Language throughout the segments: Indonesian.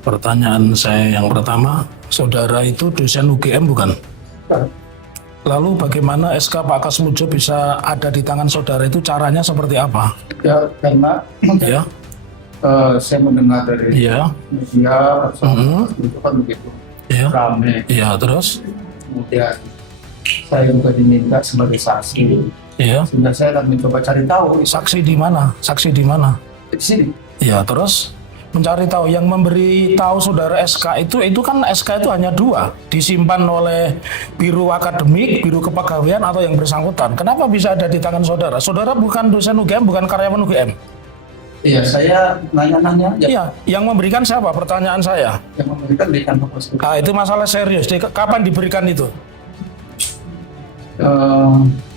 Pertanyaan saya yang pertama, saudara itu dosen UGM bukan? Lalu bagaimana SK Pak Kasmujo bisa ada di tangan saudara itu caranya seperti apa? Ya, karena Ya, saya mendengar dari ya, media itu kan begitu ya, ramai. ya, terus, Kemudian saya juga diminta sebagai saksi, ya, sehingga saya akan mencoba cari tahu saksi di mana? Saksi di mana? di sini. Ya, terus mencari tahu yang memberi tahu saudara SK itu kan SK itu hanya dua, disimpan oleh Biro Akademik, Biro Kepegawaian atau yang bersangkutan. Kenapa bisa ada di tangan saudara? Saudara bukan dosen UGM, bukan karyawan UGM. Iya, saya nanya-nanya aja. Iya, yang memberikan siapa? Pertanyaan saya. Yang memberikan di kampus itu. Itu masalah serius. Kapan diberikan itu?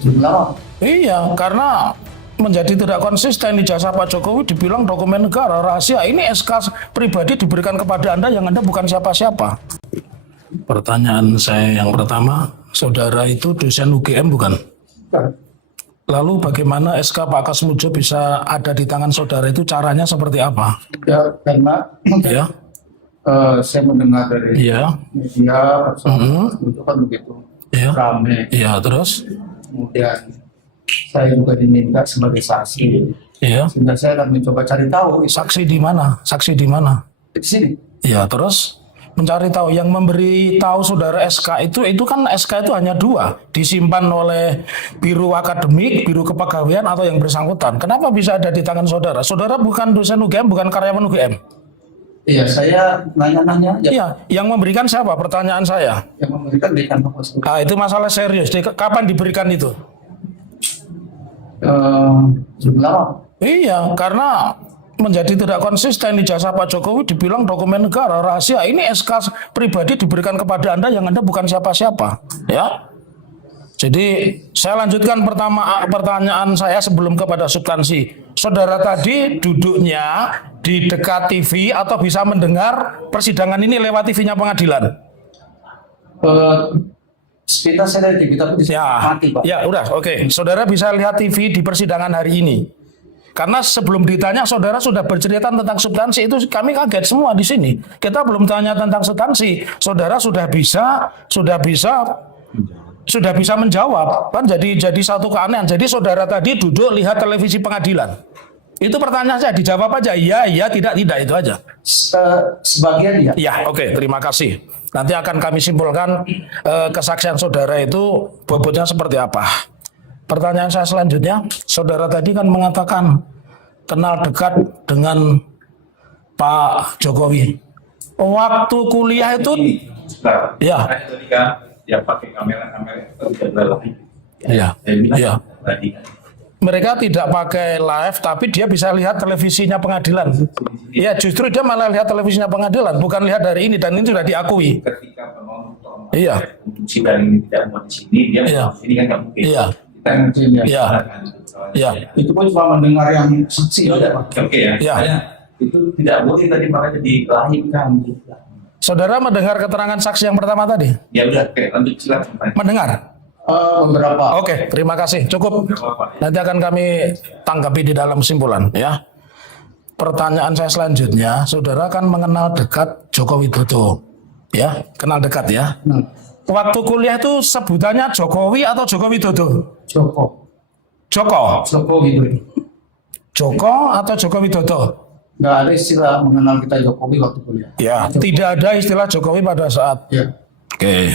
Jumlah Iya, karena menjadi tidak konsisten ijazah Pak Jokowi dibilang dokumen negara rahasia. Ini SK pribadi diberikan kepada Anda yang Anda bukan siapa-siapa. Pertanyaan saya yang pertama, saudara itu dosen UGM bukan? Lalu bagaimana SK Pak Kasmujo bisa ada di tangan saudara itu caranya seperti apa? ya, karena Ya, saya mendengar dari ya, media itu kan begitu ya, ramai. ya, terus, Kemudian saya juga diminta sebagai saksi, ya, sehingga saya akan mencoba cari tahu saksi di mana? Saksi di mana? di sini. Ya, terus mencari tahu yang memberi tahu saudara SK itu kan SK itu hanya dua, disimpan oleh Biro Akademik, Biro Kepegawaian atau yang bersangkutan. Kenapa bisa ada di tangan saudara? Saudara bukan dosen UGM, bukan karyawan UGM. Iya, saya nanya-nanya aja. Iya, yang memberikan siapa? Pertanyaan saya. Yang memberikan di kampus itu. Itu masalah serius. Kapan diberikan itu? Jumlah Iya, karena menjadi tidak konsisten ijazah Pak Jokowi dibilang dokumen negara rahasia. Ini SK pribadi diberikan kepada Anda yang Anda bukan siapa-siapa, ya. Jadi saya lanjutkan pertanyaan saya sebelum kepada substansi. Saudara tadi duduknya di dekat TV atau bisa mendengar persidangan ini lewat TV-nya pengadilan? sepintas saya dari kita mati, Pak. Ya, udah, oke. Saudara bisa lihat TV di persidangan hari ini. Karena sebelum ditanya saudara sudah bercerita tentang substansi, itu kami kaget semua di sini. Kita belum tanya tentang substansi, saudara sudah bisa menjawab. Kan jadi satu keanehan. Jadi saudara tadi duduk lihat televisi pengadilan. Itu pertanyaan saya, dijawab aja iya, tidak itu aja. Sebagian ya. Ya, oke, terima kasih. Nanti akan kami simpulkan kesaksian saudara itu bobotnya seperti apa. Pertanyaan saya selanjutnya, saudara tadi kan mengatakan kenal dekat dengan Pak Jokowi. Waktu kuliah itu, ya, ketika dia pakai kamera itu tidak berlari. ya, Saya bilang ya. tadi kan. Mereka tidak pakai live, tapi dia bisa lihat televisinya pengadilan. Ya, justru dia malah lihat televisinya pengadilan, bukan lihat dari ini, dan ini sudah diakui. Ketika penonton Iya. sidang ini tidak mau di sini, dia Iya. mau di sini kan nggak mungkin. Iya, Kita Mungkin ya. iya, iya. Itu pun cuma mendengar yang saksi aja, Pak. Oke ya. Iya. Makanya itu tidak boleh tadi makanya dilahirkan. Saudara mendengar keterangan saksi yang pertama tadi? Ya udah, oke, lanjut silakan. Mendengar? Beberapa. Oke, terima kasih. Cukup. Bapak. Nanti akan kami tanggapi di dalam kesimpulan, ya. Pertanyaan saya selanjutnya, saudara kan mengenal dekat Joko Widodo, ya, kenal dekat ya. Waktu kuliah itu sebutannya Jokowi atau Joko Widodo? Joko Joko gitu. atau Joko Widodo? Nggak ada istilah mengenal kita Jokowi waktu kuliah. Ya, tidak ada istilah Jokowi pada saat. Ya. Oke.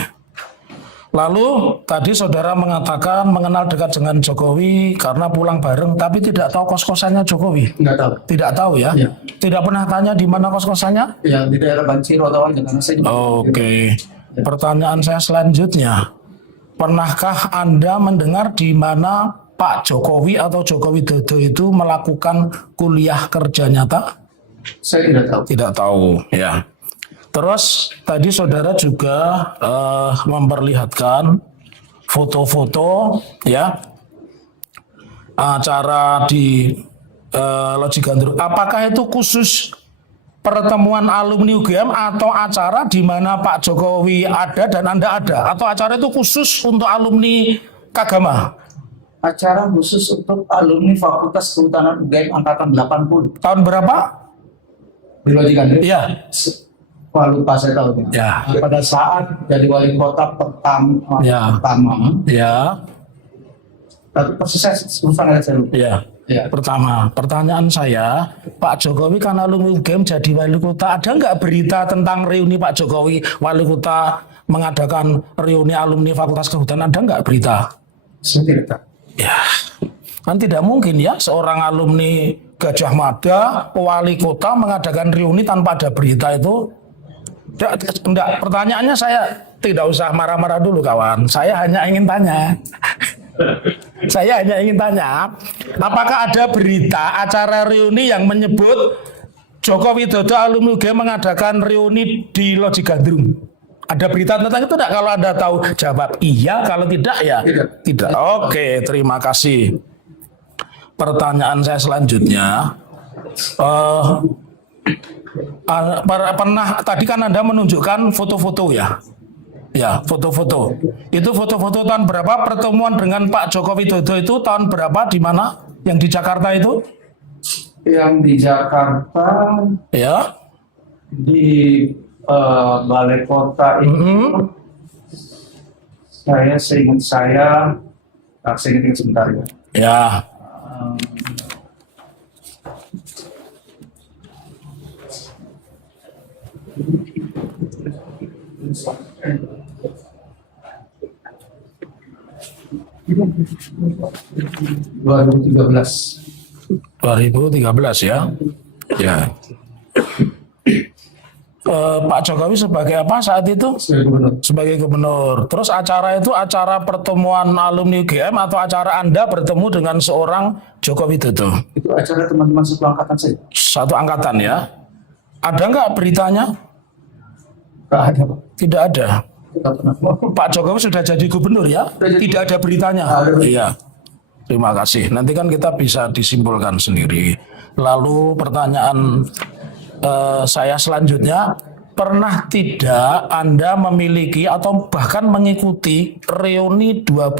Lalu tadi saudara mengatakan mengenal dekat dengan Jokowi karena pulang bareng, tapi tidak tahu kos-kosannya Jokowi. Nggak tahu. Tidak tahu ya? Iya. Tidak pernah tanya di mana kos-kosannya? Ya, di daerah Banciro atau aja karena saya juga. Oke. Pertanyaan saya selanjutnya, pernahkah Anda mendengar di mana Pak Jokowi atau Joko Widodo itu melakukan kuliah kerja nyata? Saya tidak tahu. Tidak tahu, ya. Terus tadi saudara juga memperlihatkan foto-foto, ya, acara di Loji Gandrung. Apakah itu khusus pertemuan alumni UGM atau acara di mana Pak Jokowi ada dan Anda ada? Atau acara itu khusus untuk alumni Kagama? Acara khusus untuk alumni Fakultas Kehutanan UGM angkatan 80. Tahun berapa? Di Loji Gandrung. Iya. Wah, lupa saya tahu. Ya. Pada saat jadi wali kota pertama, Ya. Ya. tapi persis saya susah saya lupa. Ya. Ya. Pertama, pertanyaan saya, Pak Jokowi kan alumni UGM jadi wali kota, ada nggak berita tentang reuni Pak Jokowi wali kota mengadakan reuni alumni Fakultas Kehutanan, ada nggak berita? Saya tidak tahu. Ya, kan tidak mungkin ya seorang alumni Gajah Mada wali kota mengadakan reuni tanpa ada berita itu. Enggak, pertanyaannya saya tidak usah marah-marah dulu kawan. Saya hanya ingin tanya. Saya hanya ingin tanya, apakah ada berita acara reuni yang menyebut Joko Widodo alumni UGM mengadakan reuni di Loji Gandrung? Ada berita tentang itu tidak? Kalau Anda tahu jawab iya, kalau tidak ya tidak. Oke, terima kasih. Pertanyaan saya selanjutnya, pernah tadi kan Anda menunjukkan foto-foto ya? Ya, foto-foto. Itu foto-foto tahun berapa pertemuan dengan Pak Joko Widodo itu tahun berapa di mana? Yang di Jakarta itu? Yang di Jakarta, Ya. di balai kota itu, saya seingat saya ingat sebentar ya. Ya. (2013) ya. Ya. Pak Jokowi sebagai apa saat itu? Sebagai gubernur. Terus acara itu acara pertemuan alumni UGM atau acara Anda bertemu dengan seorang Joko Widodo? Itu acara teman-teman satu angkatan saya. Satu angkatan ya. Ada nggak beritanya? Tidak ada, Pak. Tidak ada. Tidak pernah. Pak Jokowi sudah jadi gubernur ya? Tidak ada beritanya. Iya. Terima kasih. Nanti kan kita bisa disimpulkan sendiri. Lalu pertanyaan saya selanjutnya, pernah tidak Anda memiliki atau bahkan mengikuti reuni 25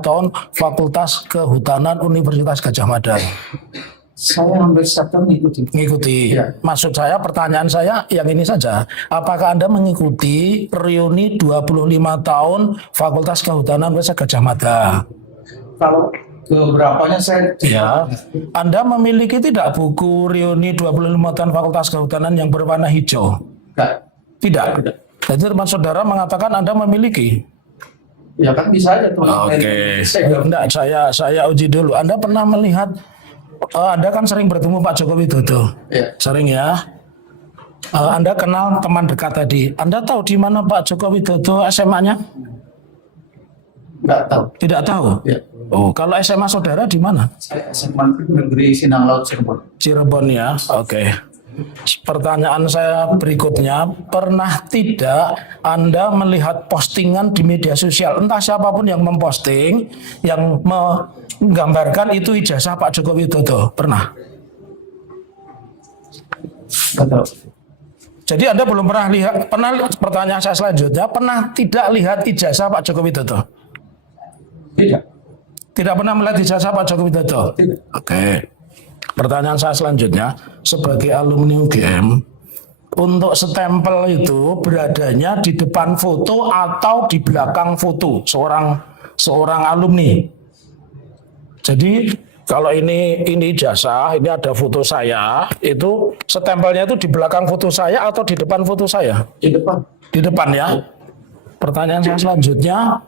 tahun Fakultas Kehutanan Universitas Gadjah Mada? Saya hampir setiap tahun Mengikuti. Ya. Maksud saya, pertanyaan saya yang ini saja. Apakah Anda mengikuti reuni 25 tahun Fakultas Kehutanan Universitas Gadjah Mada? Kalau keberapanya saya Ya. Anda memiliki tidak buku reuni 25 tahun Fakultas Kehutanan yang berwarna hijau? tidak. Tidak. Jadi teman saudara mengatakan Anda memiliki. Ya kan bisa aja teman. Oke. Enggak, saya uji dulu. Anda pernah melihat, Anda kan sering bertemu Pak Joko Widodo. Ya. Sering ya. Anda kenal teman dekat tadi. Anda tahu di mana Pak Joko Widodo SMA-nya? Enggak tahu. Tidak tahu. Ya. Oh, kalau SMA saudara di mana? Saya SMA Negeri Sinang Laut Cirebon. Cirebon ya. Oke. Pertanyaan saya berikutnya, pernah tidak Anda melihat postingan di media sosial, entah siapapun yang memposting, yang menggambarkan itu ijazah Pak Joko Widodo? Pernah? Enggak tahu. Jadi Anda belum pernah lihat, pertanyaan saya selanjutnya, pernah tidak lihat ijazah Pak Joko Widodo? Tidak. Tidak pernah melihat ijazah Pak Joko Widodo? Tidak. Oke. Pertanyaan saya selanjutnya, sebagai alumni UGM, untuk stempel itu beradanya di depan foto atau di belakang foto seorang alumni. Jadi kalau ini ijazah, ini ada foto saya, itu stempelnya itu di belakang foto saya atau di depan foto saya? Di depan. Di depan ya. Pertanyaan saya selanjutnya,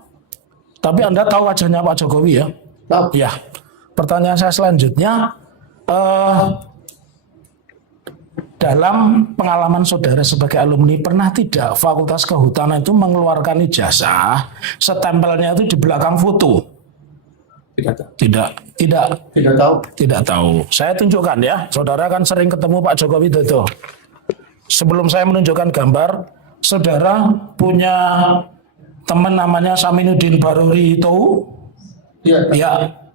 tapi Anda tahu wajahnya Pak Jokowi ya? Tahu. Ya. Pertanyaan saya selanjutnya, dalam pengalaman saudara sebagai alumni, pernah tidak Fakultas Kehutanan itu mengeluarkan ijazah, stempelnya itu di belakang foto? Tidak tahu. Saya tunjukkan ya. Saudara kan sering ketemu Pak Joko Widodo. Sebelum saya menunjukkan gambar, saudara punya teman namanya Saminuddin Baruri itu? Ya.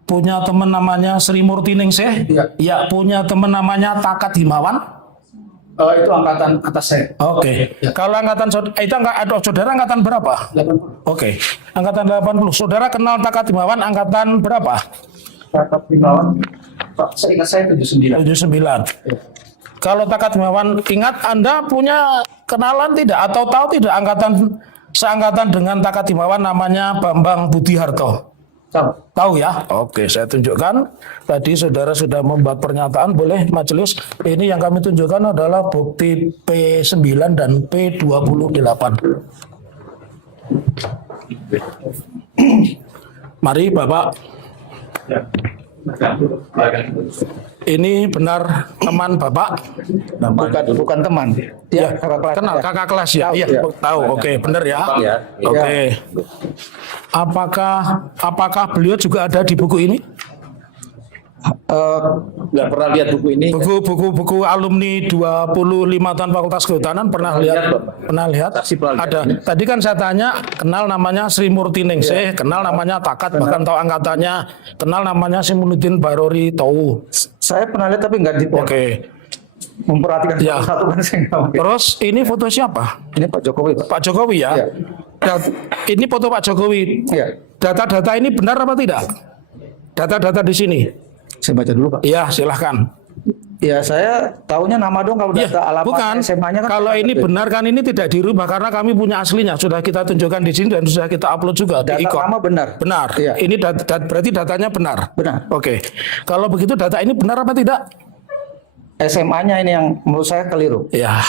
Punya teman namanya Sri Murti Ningsih? Ya. Punya teman namanya Takat Himawan? Itu angkatan atas saya. Oke. Ya. Kalau angkatan saudara angkatan berapa? 80. Oke. Angkatan 80. Saudara kenal Takat Himawan angkatan berapa? Takat Himawan, Pak, saya ingat saya 79. 79. Ya. Kalau Takatimawan ingat, Anda punya kenalan tidak atau tahu tidak seangkatan dengan Takatimawan namanya Bambang Budiharto? Tahu ya? Oke, saya tunjukkan. Tadi saudara sudah membuat pernyataan, boleh majelis. Ini yang kami tunjukkan adalah bukti P9 dan P28. Mari Bapak. Ya. Ini benar teman Bapak? Bukan teman. Ya, kakak kelas. kenal kakak kelas ya? Iya, tahu. Oke, benar ya? Ya. Oke. Apakah beliau juga ada di buku ini? Nggak pernah lihat buku ini. Buku alumni 25 tahun Fakultas Kehutanan pernah lihat? Pernah lihat? Ada. Tadi kan saya tanya, kenal namanya Sri Murti Ningsih, kenal namanya Takat, bahkan tahu angkatannya, kenal namanya Simunuddin Barori Towu. Saya pernah lihat tapi nggak detail. Oke. Memperhatikan Ya. satu kan saya nggak oke. Terus ini foto siapa? Ini Pak Jokowi, Pak. Pak Jokowi ya? Iya. Ini foto Pak Jokowi. Iya. Data-data ini benar apa tidak? Data-data di sini. Saya baca dulu, Pak. Iya, silahkan. Ya, saya taunya nama dong kalau Ya, data alamat bukan. SMA-nya kan. Kalau ini benar kan ini tidak dirubah karena kami punya aslinya. Sudah kita tunjukkan di sini dan sudah kita upload juga Data di ikon. nama benar. Benar. Iya. Ini berarti datanya benar. Benar. Oke. Kalau begitu data ini benar apa tidak? SMA-nya ini yang menurut saya keliru. Ya.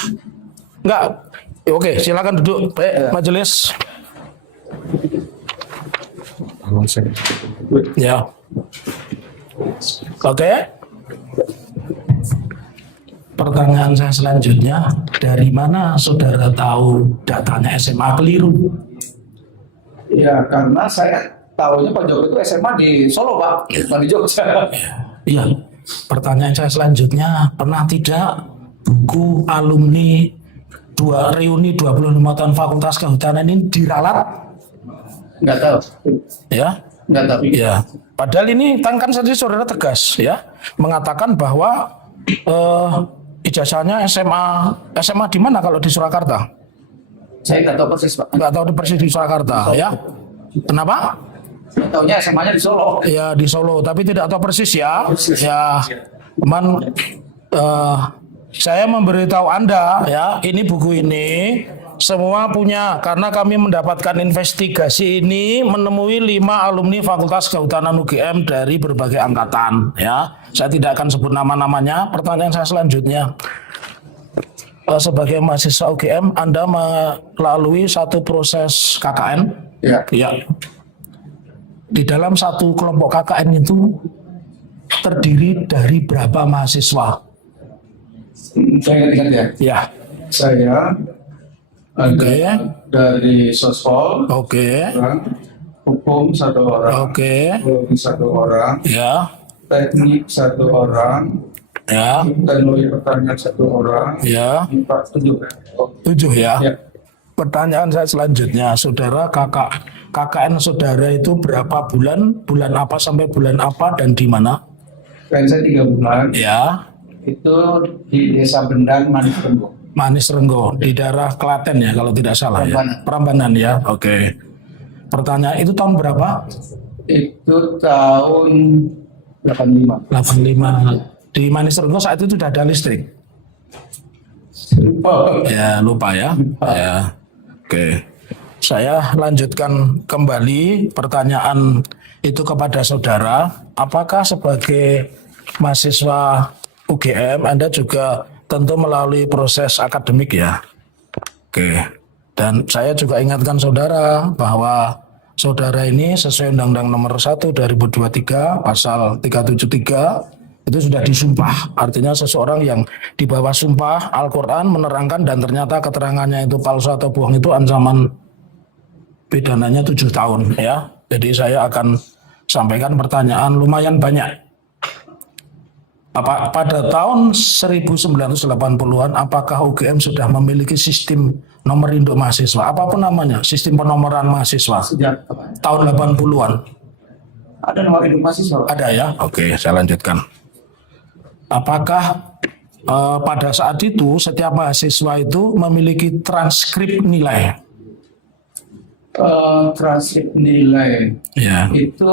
Enggak. Oke, silakan duduk. Baik, majelis. Ya. Oke. Pertanyaan saya selanjutnya, dari mana saudara tahu datanya SMA keliru? Ya, karena saya tahunya Pak Jokowi itu SMA di Solo, Pak, bukan di Jogja. Iya. Pertanyaan saya selanjutnya, pernah tidak buku alumni reuni 25 tahun Fakultas Kehutanan ini diralat? Nggak tahu. Ya. Nggak tahu. Ya, padahal ini kan saja saudara tegas ya mengatakan bahwa ijazahnya SMA di mana kalau di Surakarta? Saya nggak tahu persis, Pak. Nggak tahu di persis di Surakarta ya. Kenapa? Saya tahunya SMA-nya di Solo. Ya di Solo, tapi tidak tahu persis ya. Ya, teman saya memberitahu Anda ya, ini buku ini semua punya karena kami mendapatkan investigasi ini menemui 5 alumni Fakultas Kehutanan UGM dari berbagai angkatan ya. Saya tidak akan sebut nama-namanya. Pertanyaan saya selanjutnya, sebagai mahasiswa UGM Anda melalui satu proses KKN Ya. ya. Di dalam satu kelompok KKN itu terdiri dari berapa mahasiswa? Saya ingat ya. Ya. Saya Oke. dari Sospol, Oke. orang, hukum 1 orang, Oke. biologi 1 orang, Ya. teknik 1 orang, Ya. teknologi pertanian 1 orang, Ya. IPA 7. 7 ya. Ya. Pertanyaan saya selanjutnya, saudara KKN saudara itu berapa bulan? Bulan apa sampai bulan apa dan di mana? Dan saya 3 bulan, Ya. itu di Desa Bendang, Manis Renggo. Manis Renggo di daerah Klaten ya kalau tidak salah ya. Prambanan ya. Oke. Pertanyaan itu tahun berapa? Itu tahun 85. 85. Di Manis Renggo saat itu sudah ada listrik. Ya, lupa ya. Ya. Oke. Saya lanjutkan kembali pertanyaan itu kepada saudara. Apakah sebagai mahasiswa UGM Anda juga tentu melalui proses akademik ya? Oke. Dan saya juga ingatkan saudara bahwa saudara ini sesuai Undang-Undang Nomor 1 2023 Pasal 373 itu sudah disumpah. Artinya seseorang yang di bawah sumpah Al-Quran menerangkan dan ternyata keterangannya itu palsu atau bohong itu ancaman pidananya 7 tahun ya. Jadi saya akan sampaikan pertanyaan lumayan banyak. Pada tahun 1980-an apakah UGM sudah memiliki sistem nomor induk mahasiswa? Apapun namanya, sistem penomoran mahasiswa. Sejak kapan? Tahun 80-an. Ada nomor induk mahasiswa. Ada ya? Oke, saya lanjutkan. Apakah pada saat itu setiap mahasiswa itu memiliki transkrip nilai? Transkrip nilai Ya, itu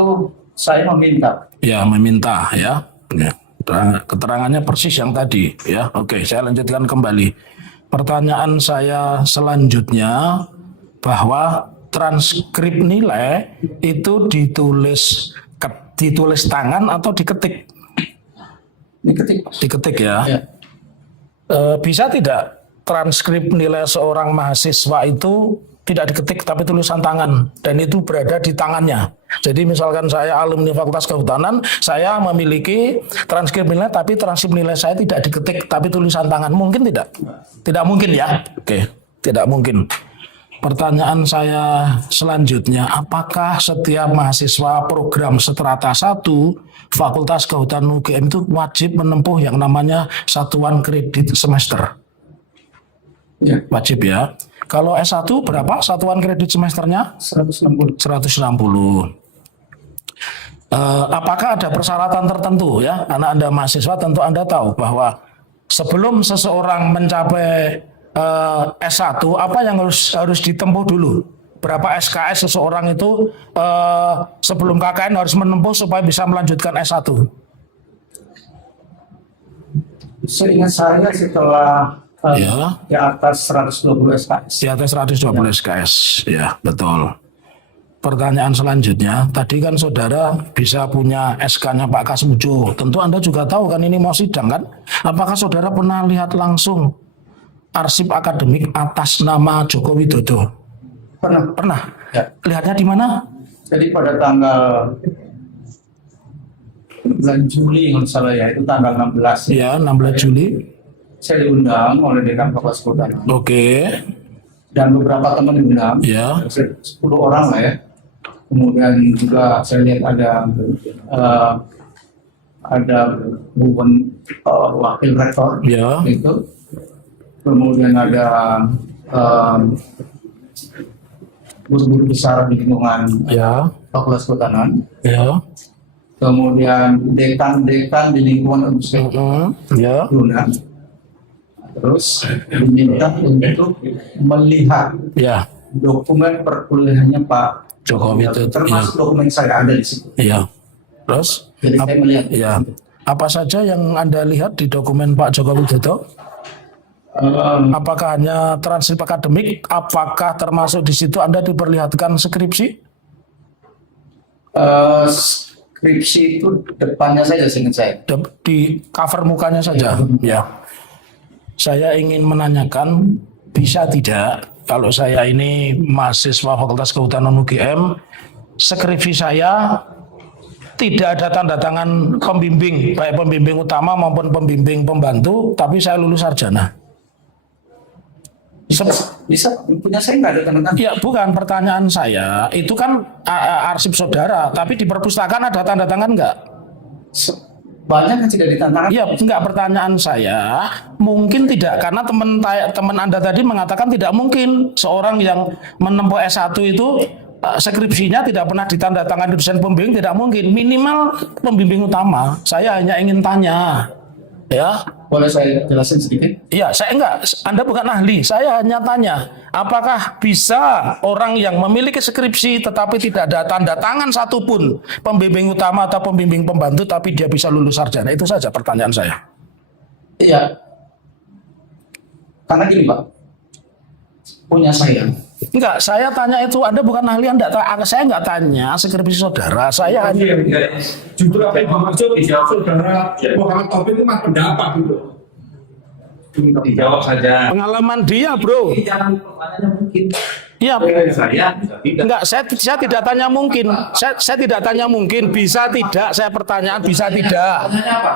saya meminta. ya meminta ya. Ya. Keterangannya persis yang tadi, ya. Oke, saya lanjutkan kembali. Pertanyaan saya selanjutnya bahwa transkrip nilai itu ditulis tangan atau diketik? Diketik. Diketik ya. Ya. Bisa tidak transkrip nilai seorang mahasiswa itu tidak diketik tapi tulisan tangan dan itu berada di tangannya. Jadi misalkan saya alumni Fakultas Kehutanan, saya memiliki transkrip nilai tapi transkrip nilai saya tidak diketik tapi tulisan tangan. Mungkin tidak? Tidak mungkin ya. Oke, tidak mungkin. Pertanyaan saya selanjutnya, apakah setiap mahasiswa program Strata 1 Fakultas Kehutanan UGM itu wajib menempuh yang namanya satuan kredit semester? Ya. Wajib ya. Kalau S1 berapa satuan kredit semesternya? 160. 160. Apakah ada persyaratan tertentu ya? Karena Anda mahasiswa tentu Anda tahu bahwa sebelum seseorang mencapai S1, apa yang harus ditempuh dulu? Berapa SKS seseorang itu sebelum KKN harus menempuh supaya bisa melanjutkan S1? Seingat saya setelah Ya. di atas 120 SKS. Di atas 120 SKS, ya betul. Pertanyaan selanjutnya, tadi kan saudara bisa punya SK-nya Pak Kasmujo. Tentu Anda juga tahu kan ini mau sidang kan? Apakah saudara pernah lihat langsung arsip akademik atas nama Joko Widodo? Pernah. Pernah? Ya. Lihatnya di mana? Jadi pada tanggal bulan Juli kalau salah ya, itu tanggal 16 ya. Ya, 16 Juli. Saya diundang oleh Dekan Fakultas Kehutanan Oke. dan beberapa teman diundang, Ya. 10 orang lah ya. Kemudian juga saya lihat ada bukan wakil rektor Ya. itu, kemudian ada guru-guru besar di lingkungan Ya. Fakultas Kehutanan, Ya. kemudian dekan-dekan di lingkungan Universitas Ya. diundang. Terus diminta untuk melihat Ya. dokumen perkuliahannya Pak Joko Widodo. termasuk dokumen saya ada di situ. Ya. Terus? Jadi saya melihat. Ya. Apa saja yang Anda lihat di dokumen Pak Joko Widodo? Apakah hanya transkrip akademik? Apakah termasuk di situ Anda diperlihatkan skripsi? Skripsi itu depannya saja seingat saya. Di cover mukanya saja. Ya. Saya ingin menanyakan, bisa tidak kalau saya ini mahasiswa Fakultas Kehutanan UGM, skripsi saya tidak ada tanda tangan pembimbing, baik pembimbing utama maupun pembimbing pembantu, tapi saya lulus sarjana. Bisa, punya saya nggak ada tanda tangan. Ya, bukan pertanyaan saya. Itu kan arsip saudara, tapi di perpustakaan ada tanda tangan enggak? Banyak yang tidak ditandatangan. Ya, enggak, pertanyaan saya mungkin tidak, karena teman Anda tadi mengatakan tidak mungkin seorang yang menempuh S1 itu skripsinya tidak pernah ditandatangani dosen pembimbing, tidak mungkin. Minimal pembimbing utama. Saya hanya ingin tanya. Ya. Boleh saya jelasin sedikit? Iya, saya enggak. Anda bukan ahli. Saya hanya tanya, apakah bisa orang yang memiliki skripsi tetapi tidak ada tanda tangan satupun pembimbing utama atau pembimbing pembantu tapi dia bisa lulus sarjana? Itu saja pertanyaan saya. Iya. Karena gini Pak, punya saya. Enggak, saya tanya itu. Anda bukan ahli, saya enggak tanya skripsi saudara. Saya hanya Justru apa yang maksud saudara Muhammad Taufik itu mah pendapat gitu. Dijawab saja. pengalaman dia, bro. Jangan pertanyaannya mungkin. Iya. Saya bisa tidak. Enggak, saya tidak tanya mungkin. Saya tidak tanya mungkin, bisa tidak. Saya pertanyaan bisa tidak.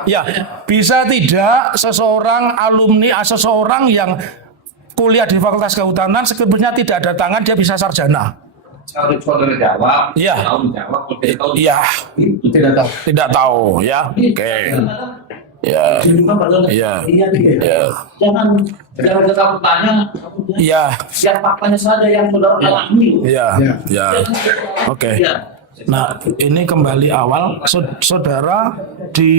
Ya, bisa tidak seseorang alumni, seseorang yang kuliah di Fakultas Kehutanan skripsinya tidak ada tangan dia bisa sarjana. Kalau saudara jawab, Iya. tahu jawab, kalau tidak tahu Iya, Itu tidak tahu. tidak tahu ya. Oke. Ya. Iya. Iya. Jangan kamu tanya, Iya. yang faktanya saja yang saudara alami. Iya. Ya. Ya. Oke. Ya. Nah, ini kembali awal, saudara di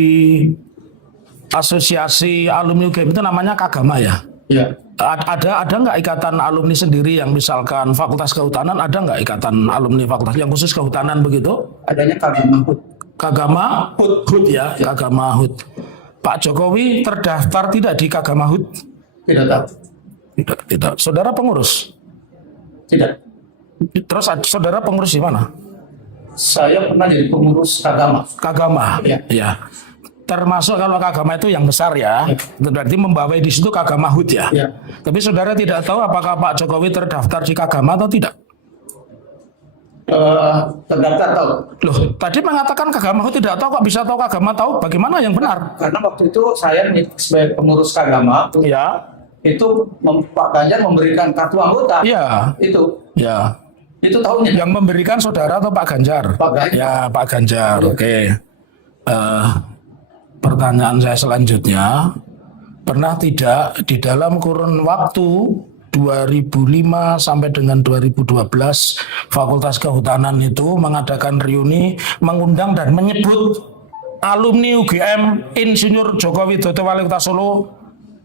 asosiasi alumni UGM itu namanya Kagama ya. Ya. Ada nggak ikatan alumni sendiri yang misalkan Fakultas Kehutanan, ada nggak ikatan alumni fakultas yang khusus kehutanan begitu? Adanya Kagama HUT. Kagama HUT ya, Kagama HUT. Pak Jokowi terdaftar tidak di Kagamahud? Tidak tahu. Tidak. Saudara pengurus? Tidak. Terus saudara pengurus di mana? Saya pernah jadi pengurus agama. Kagama. Ya. Ya. Termasuk kalau Kagama itu yang besar ya. Itu berarti membawai di situ Kagamahud ya. Ya. Tapi saudara tidak tahu apakah Pak Jokowi terdaftar di Kagama atau tidak? Terdaftar tahu. Loh, tadi mengatakan Kagamahud tidak tahu, kok bisa tahu Kagama tahu? Bagaimana yang benar? Karena waktu itu saya sebagai pengurus agama Ya. itu Pak Ganjar memberikan kartu anggota. Iya. Itu Ya. tahunya. Yang memberikan saudara atau Pak Ganjar? Pak Ganjar. Ya, Pak Ganjar. Ya. Oke. Pertanyaan saya selanjutnya, pernah tidak di dalam kurun waktu 2005 sampai dengan 2012 Fakultas Kehutanan itu mengadakan reuni, mengundang dan menyebut alumni UGM Insinyur Joko Widodo Wali Kota Solo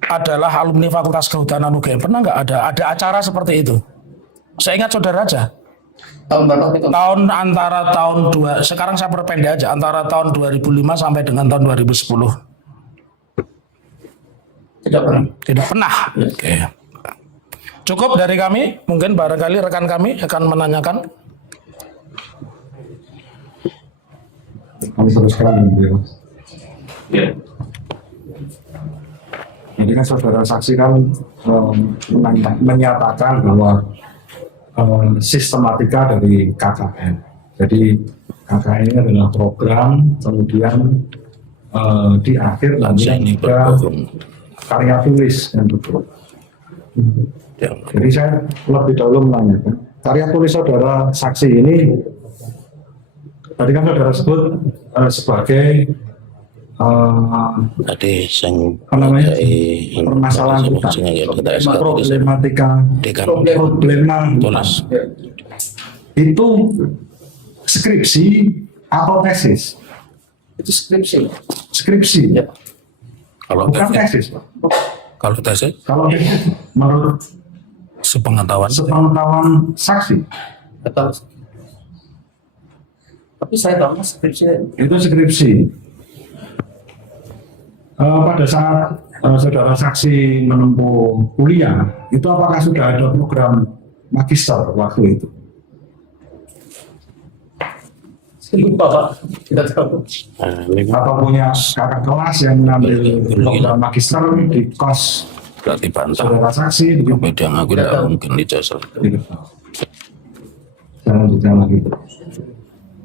adalah alumni Fakultas Kehutanan UGM? Pernah nggak ada acara seperti itu? Saya ingat saudara aja. Tahun berapa itu? Antara tahun 2, sekarang saya perpendek aja, antara tahun 2005 sampai dengan tahun 2010. Tidak pernah. Tidak pernah. Oke. Cukup dari kami, mungkin barangkali rekan kami akan menanyakan. Kami teruskan beliau. Ya. Jadi kan saudara saksi kan menyatakan bahwa sistematika dari KKN. Jadi KKN ini adalah program, kemudian di akhir nanti ada karya tulis yang betul. Jadi saya lebih dahulu menanyakan, karya tulis saudara saksi ini tadi kan saudara sebut sebagai Tadi yang permasalahan problematika tulis itu skripsi atau tesis? Itu skripsi. Skripsi, kalau bukan tesis. tesis, Pak. Kalau tesis Kalau tesis menurut sepengetahuan sepengetahuan saksi Atau tapi saya tahu skripsi. itu skripsi. Pada saat saudara saksi menempuh kuliah, itu apakah sudah ada program magister waktu itu? Saya lupa Pak. Tidak tahu. Atau punya kakak kelas yang mengambil program magister di kos berarti bantah. saudara saksi? Beda aku tidak mungkin ijazah. Jangan lanjutkan lagi.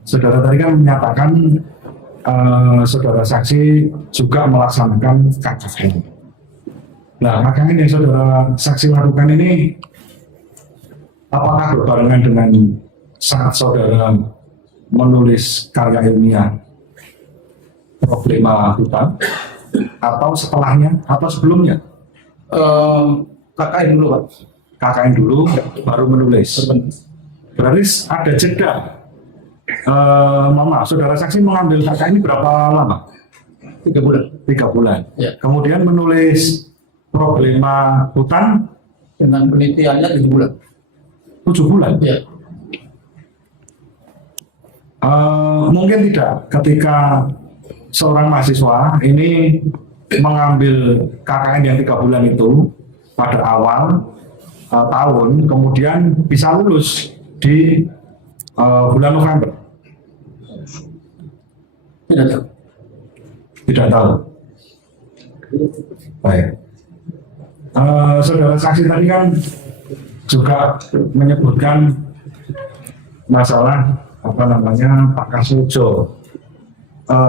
Saudara tadi kan menyatakan saudara saksi juga melaksanakan KKN. Nah, KKN yang saudara saksi lakukan ini apakah berbarengan dengan saat saudara menulis karya ilmiah problema hutan, atau setelahnya atau sebelumnya? KKN dulu Pak. KKN dulu baru menulis. Berarti ada jeda. Mama, saudara saksi mengambil KKN ini berapa lama? 3 bulan. 3 bulan. Ya. Kemudian menulis problema hutan Dengan penelitiannya 7 bulan. 7 bulan. Ya. Mungkin tidak ketika seorang mahasiswa ini mengambil KKN yang 3 bulan itu pada awal tahun, kemudian bisa lulus di bulan November. Tidak tahu. Tidak tahu. Baik. Saudara saksi tadi kan juga menyebutkan masalah Pak Kasmujo.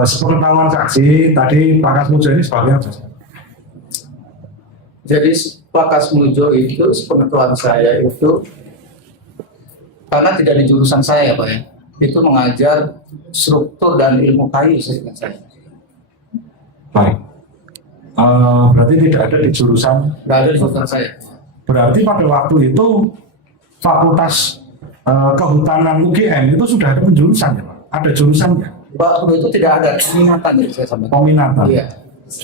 Sepengetahuan saksi tadi Pak Kasmujo ini sebagai apa? Jadi Pak Kasmujo itu sepengetahuan saya itu karena tidak di jurusan saya Pak ya. Itu mengajar struktur dan ilmu kayu seingat saya. Baik. Berarti tidak ada di jurusan. Tidak ada di jurusan saya. Berarti pada waktu itu Fakultas Kehutanan UGM itu sudah ada penjurusan ya Pak? Ada jurusannya? Waktu itu tidak ada peminatan ya saya sampaikan. Peminatan. Iya.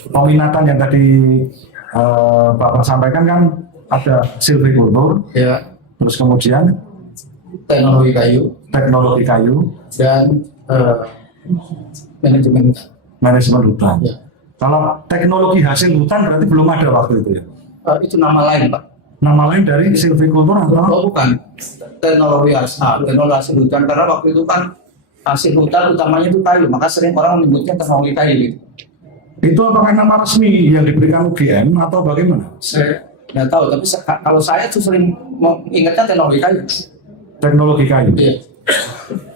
Peminatan yang tadi Bapak sampaikan kan ada silvikultur, Ya. terus kemudian Teknologi kayu dan dan manajemen. manajemen hutan. Ya. Kalau teknologi hasil hutan berarti belum ada waktu itu ya? Itu nama lain Pak. Nama lain dari silvicultur atau? Oh bukan, teknologi hasil hutan, karena waktu itu kan hasil hutan utamanya itu kayu, maka sering orang menyebutnya teknologi kayu gitu. Itu apakah nama resmi yang diberikan UGM atau bagaimana? Saya nggak tahu, tapi kalau saya tuh sering ingatnya teknologi kayu. Teknologi kayu. Iya.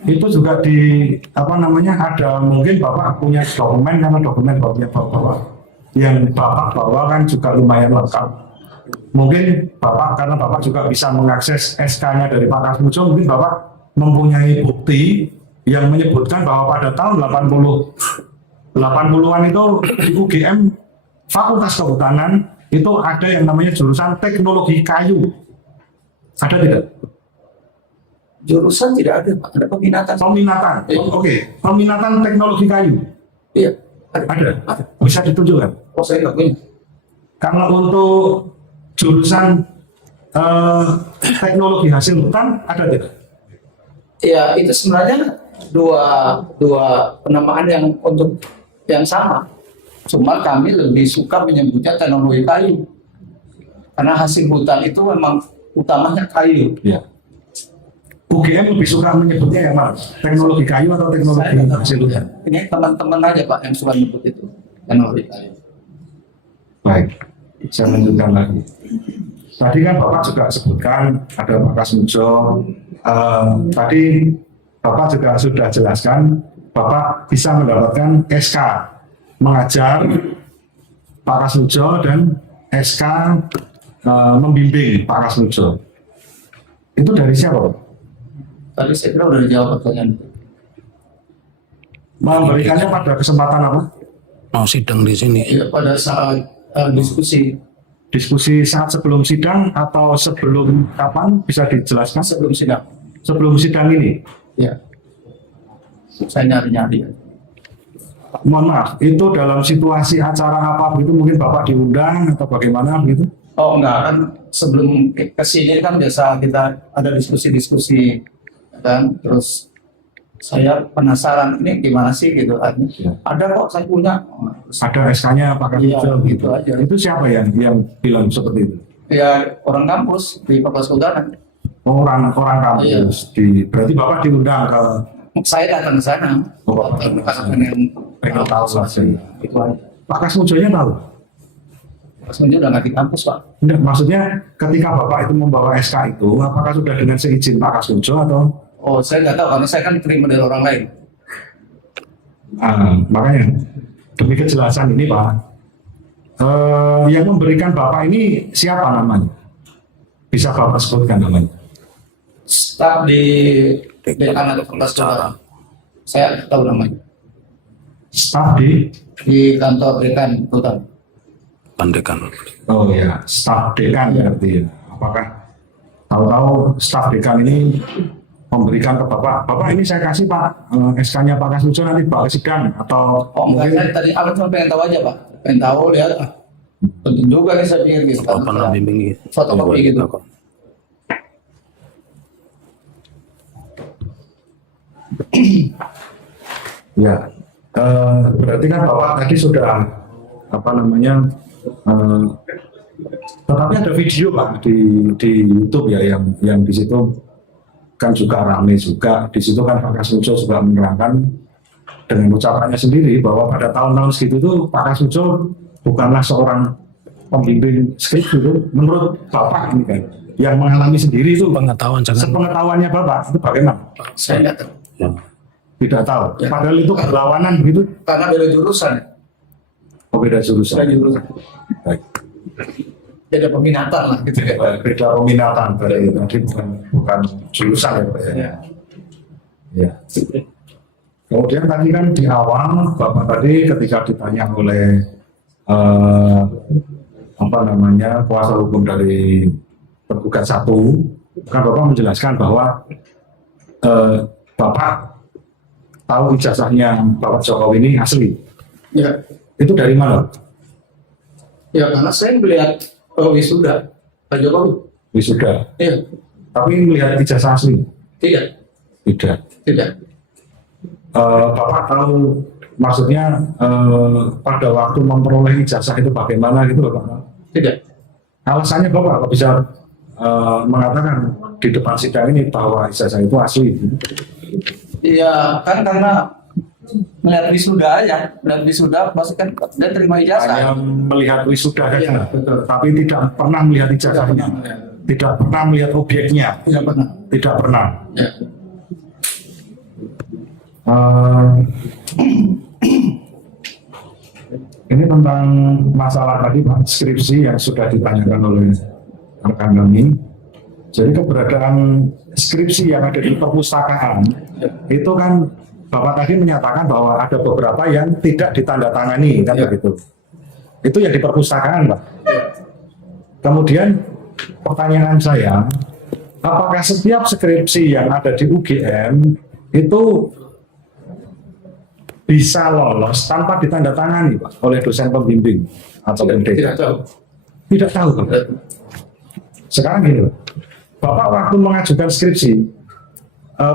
Itu juga ada mungkin Bapak punya dokumen, karena dokumen Bapak yang Bapak bawa kan juga lumayan lengkap. Mungkin Bapak, karena Bapak juga bisa mengakses SK-nya dari Pak Kasmujo, mungkin Bapak mempunyai bukti yang menyebutkan bahwa pada tahun 80-an itu di UGM Fakultas Kehutanan itu ada yang namanya jurusan teknologi kayu. Ada tidak? Jurusan tidak ada Pak, ada peminatan. Peminatan. Oke. Peminatan teknologi kayu. Iya. Ada. Bisa ditunjukkan. Oh saya nggak punya. Karena untuk jurusan teknologi hasil hutan ada tidak? Ya itu sebenarnya dua penamaan yang sama. Cuma kami lebih suka menyebutnya teknologi kayu. Karena hasil hutan itu memang utamanya kayu. Ya. UGM lebih suka menyebutnya yang mana? Teknologi kayu atau teknologi hasil hutan? Ini teman-teman aja Pak yang suka menyebut itu teknologi kayu. Baik, saya lanjutkan lagi. Tadi kan Bapak juga sebutkan ada Pak Kasmujo. Tadi Bapak juga sudah jelaskan Bapak bisa mendapatkan SK mengajar Pak Kasmujo dan SK membimbing Pak Kasmujo. Itu dari siapa, Pak? Tadi saya kira udah dijawab pertanyaan itu. Memberikannya pada kesempatan apa? Mau sidang di sini. Ya, pada saat diskusi Diskusi saat sebelum sidang atau sebelum kapan, bisa dijelaskan? sebelum sidang. Sebelum sidang ini? Ya. Saya nyari-nyari. Mohon maaf, itu dalam situasi acara apa begitu, mungkin Bapak diundang atau bagaimana begitu? Oh enggak, kan sebelum kesini kan biasa kita ada diskusi-diskusi kan, terus saya penasaran ini gimana sih gitu kan. Ya. Ada kok saya punya. Ada SK-nya Pak Kasmujo Iya, gitu. gitu aja. Itu siapa yang bilang seperti itu? Ya orang kampus di Fakultas Kehutanan. Orang kampus. Berarti Bapak diundang ke Saya datang ke sana. Oh, Karena pengen tahu langsung. Itu aja. Pak Kasmujo-nya tahu? Sebenarnya udah nggak di kampus Pak. Enggak, maksudnya ketika Bapak itu membawa SK itu, apakah sudah dengan seizin Pak Kasmujo atau? Oh saya nggak tahu karena saya kan terima dari orang lain. Makanya demi kejelasan ini Pak, yang memberikan Bapak ini siapa namanya? Bisa Bapak sebutkan namanya? Staf di anak Fakultas Kehutanan. Saya nggak tahu namanya. Staf Di kantor dekan Kehutanan. Pandekan. oh ya, staf dekan berarti. Apakah tahu-tahu staf dekan ini memberikan ke Bapak, Bapak ini saya kasih Pak SK-nya Pak Kasmujo nanti Bapak sidang atau Oh enggak, saya tadi awal cuma pengen tahu aja Pak. Pengen tahu lihat penting juga nih saya pikir gitu. Apa namanya bimbing gitu. Fotokopi gitu. ya, berarti kan Bapak tadi sudah tetapi ada video Pak di YouTube ya yang di situ kan juga ramai juga. Di situ kan Pak Kasmujo juga menerangkan dengan ucapannya sendiri bahwa pada tahun-tahun segitu tuh Pak Kasmujo bukanlah seorang pembimbing skrip gitu. Menurut Bapak ini kan yang mengalami sendiri itu Pengetahuan jangan. sepengetahuannya Bapak itu bagaimana? Saya nggak tahu. Ya. Tidak tahu. Ya. Padahal itu berlawanan begitu. Karena beda jurusan. Oh, beda jurusan. Beda jurusan. Baik. Beda peminatan lah gitu ya. Beda peminatan berarti tadi bukan jurusan ya Pak ya. Ya. Ya. Kemudian tadi kan di awal Bapak tadi ketika ditanya oleh kuasa hukum dari tergugat 1, kan Bapak menjelaskan bahwa Bapak tahu ijazahnya Bapak Jokowi ini asli. Ya. Itu dari mana? Ya karena saya melihat wisuda Pak Jokowi. Wisuda. Iya. Tapi melihat ijazah asli? Tidak. Tidak. Tidak. Bapak tahu maksudnya pada waktu memperoleh ijazah itu bagaimana gitu loh Pak? Tidak. Alasannya Bapak kok bisa mengatakan di depan sidang ini bahwa ijazah itu asli? Iya, kan karena melihat wisuda aja, melihat wisuda pasti kan dia terima Hanya ijazah. melihat wisuda Iya, saja, betul. tapi tidak pernah melihat ijazahnya, tidak pernah melihat objeknya, Tidak pernah. tidak pernah. Ya. Ini tentang masalah tadi Pak, skripsi yang sudah ditanyakan oleh rekan kami. Jadi keberadaan skripsi yang ada di perpustakaan itu kan Bapak tadi menyatakan bahwa ada beberapa yang tidak ditandatangani kan Ya. begitu. Itu yang di perpustakaan Pak. Kemudian pertanyaan saya, apakah setiap skripsi yang ada di UGM itu bisa lolos tanpa ditandatangani Pak oleh dosen pembimbing atau Tidak MDK? tahu. Tidak tahu Pak. Sekarang gini Pak, Bapak waktu mengajukan skripsi,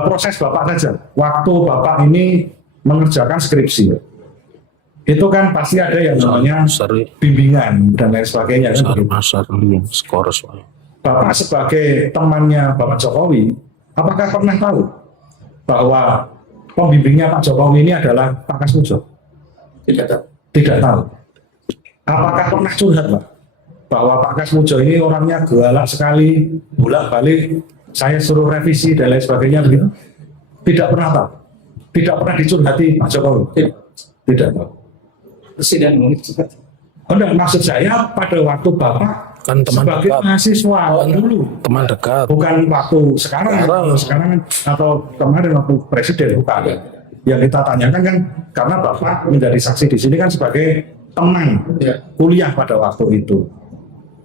proses Bapak saja, waktu Bapak ini mengerjakan skripsi, itu kan pasti ada yang namanya Sari, bimbingan dan lain sebagainya kan begitu. skors. Bapak sebagai temannya Bapak Jokowi, apakah pernah tahu bahwa pembimbingnya Pak Jokowi ini adalah Pak Kasmujo? Tidak tahu. Tidak tahu. Apakah pernah curhat Pak bahwa Pak Kasmujo ini orangnya galak sekali, bolak-balik, saya suruh revisi dan lain sebagainya begitu? Tidak pernah tahu. Tidak pernah dicurhati Pak Jokowi. Tidak tahu. Presiden mungkin. Oh, enggak, maksud saya pada waktu Bapak Kan teman sebagai dekat. mahasiswa dulu, Teman dekat. bukan waktu sekarang atau kemarin waktu presiden, bukan. Yang kita tanyakan kan karena Bapak menjadi saksi di sini kan sebagai teman Ya. kuliah pada waktu itu.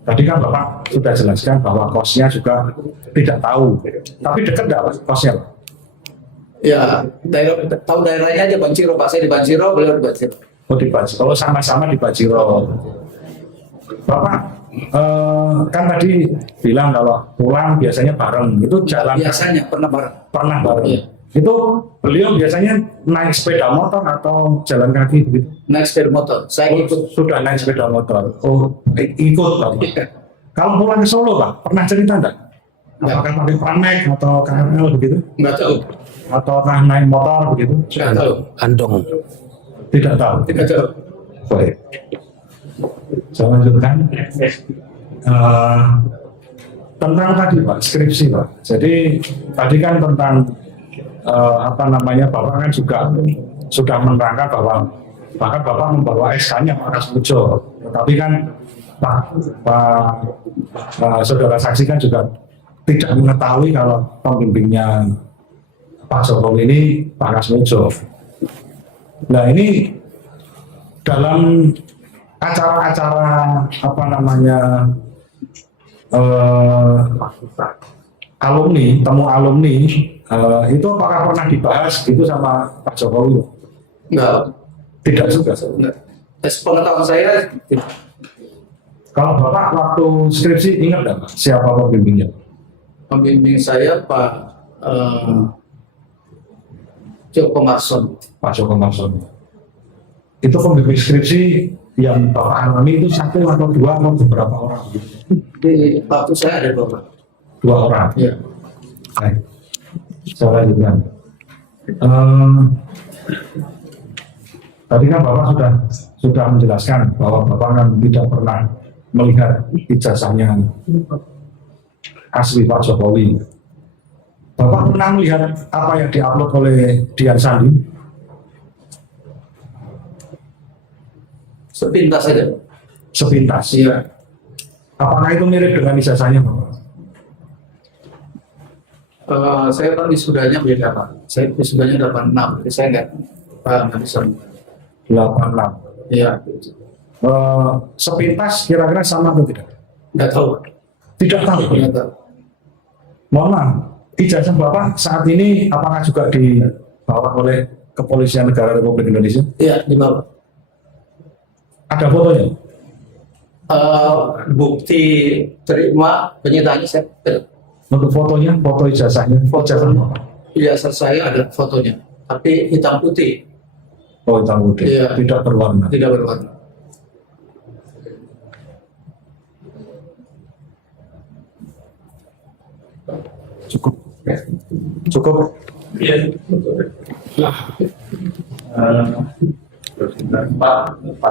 Tadi kan Bapak sudah jelaskan bahwa kosnya juga tidak tahu, tapi dekat nggak Pak kosnya Pak? Ya, tahu daerahnya aja Banjiro, Pak saya di Banjiro, beliau di Banjiro. Oh di Bajiro, oh sama-sama di Bajiro. Bapak kan tadi bilang kalau pulang biasanya bareng, itu jalan Biasanya pernah bareng. pernah bareng. Iya. Itu beliau biasanya naik sepeda motor atau jalan kaki begitu? Naik sepeda motor. Saya ikut. Sudah naik sepeda motor. Oh, ikut Bapak. Kalau pulang ke Solo Pak, pernah cerita enggak? Apakah pakai Pramek atau KRL begitu? Nggak tahu. Atau naik motor begitu? Nggak tahu. Andong. Tidak tahu. Tidak tahu. Baik. Saya lanjutkan. Tentang tadi Pak, skripsi Pak. Jadi tadi kan tentang Bapak kan juga sudah menerangkan bahwa bahkan Bapak membawa SK-nya Pak Kasmujo. Tetapi kan saudara saksi kan juga tidak mengetahui kalau pembimbingnya Pak Jokowi ini Pak Kasmujo. Nah ini dalam acara-acara alumni, temu alumni, itu apakah pernah dibahas gitu sama Pak Jokowi? Enggak. Tidak juga. Enggak. Pengetahuan saya tidak. Kalau Bapak waktu skripsi ingat nggak Pak, siapa pembimbingnya? Pembimbing saya Pak Joko Marson. Pak Joko Marson. Itu pembimbing skripsi yang Bapak alami itu satu atau dua atau beberapa orang? Di waktu saya ada Dua orang. Ya. Baik. Saya lanjutkan. Tadi kan Bapak sudah menjelaskan bahwa Bapak kan tidak pernah melihat ijazahnya asli Pak Jokowi. Bapak pernah melihat apa yang diupload oleh Dian Sandi? Sepintas saja. Sepintas. Iya. Apakah itu mirip dengan ijazahnya Bapak? Saya kan wisudanya beda Pak. Saya wisudanya 86. Jadi saya nggak bisa. 86. Iya. Sepintas kira-kira sama atau tidak? Nggak tahu. Tidak tahu. Nggak tahu. Mohon maaf, ijazah Bapak saat ini apakah juga dibawa oleh Kepolisian Negara Republik Indonesia? Iya, di bawah. Ada fotonya? Bukti terima penyitaannya saya Untuk fotonya, foto ijazahnya, ijazah Bapak. ijazah saya ada fotonya, tapi hitam putih. Oh, hitam putih. Iya. Tidak berwarna. Tidak berwarna. Cukup. Cukup. Iya.